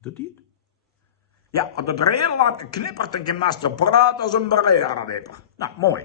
Doet hij het? Ja, op het reden laat geknipperd en geen master praat als een berenwipper. Nou, mooi.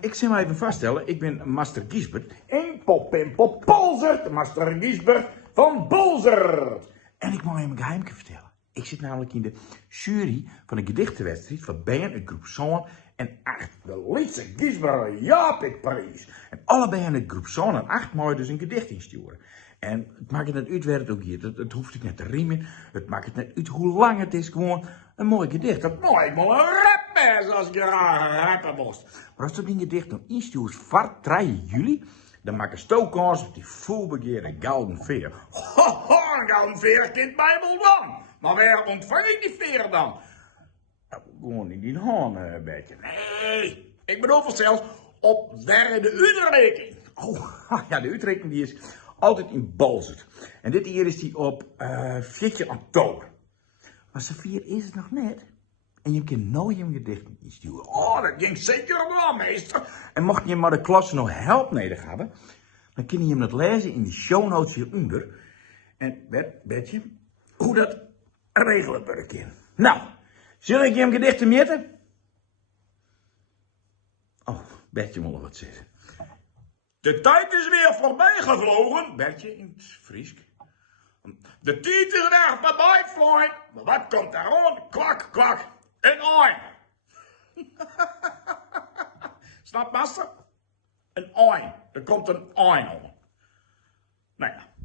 Ik zal maar even vaststellen, ik ben Master Gysbert. In pop Bolzert, Master Gysbert van Bolzert. En ik moet je een geheimje vertellen. Ik zit namelijk in de jury van een gedichtenwedstrijd van bijen uit groep 7 en 8. De Lytse Gysbert Japicxpriis. En alle bijen uit groep 7 en 8 mogen dus een gedicht insturen. En het maakt het net uit waar het ook hier. Het hoeft ik net te riemen. Het maakt het net uit hoe lang het is. Gewoon een mooi gedicht. Dat mooi, ik wil een rapper als ik graag een rapper was. Maar als dat ding gedicht dan instuurt voor 3 juli, dan maak ik stookans op die volbegeerde gouden veer. Ho, een gouden veer kind mij wel dan. Maar waar ontvang ik die veer dan? Nou, gewoon in die hand een beetje. Nee, ik bedoel zelfs op waar de uitrekening. Oh, ja, de uitrekening die is altijd in Bolzert. En dit hier is die op 4 oktober. Maar Safir is het nog net. En je kunt nooit een gedicht insturen. Oh, dat ging zeker wel, meester. En mocht je maar de klasse nog help nodig hebben, dan kun je hem dat lezen in de show notes hieronder. En weet je hoe dat regelen we een keer. Nou, zul ik je hem gedichten meten? Oh, Bertje moet nog wat zeggen. De tijd is weer voorbij gevlogen, Bertje in het Friesk. De tijd is weer voorbij vlogen. Maar wat komt daar aan? Kwak, kwak. Een oin. Snap, master? Een oin. Er komt een oin aan. Nou ja,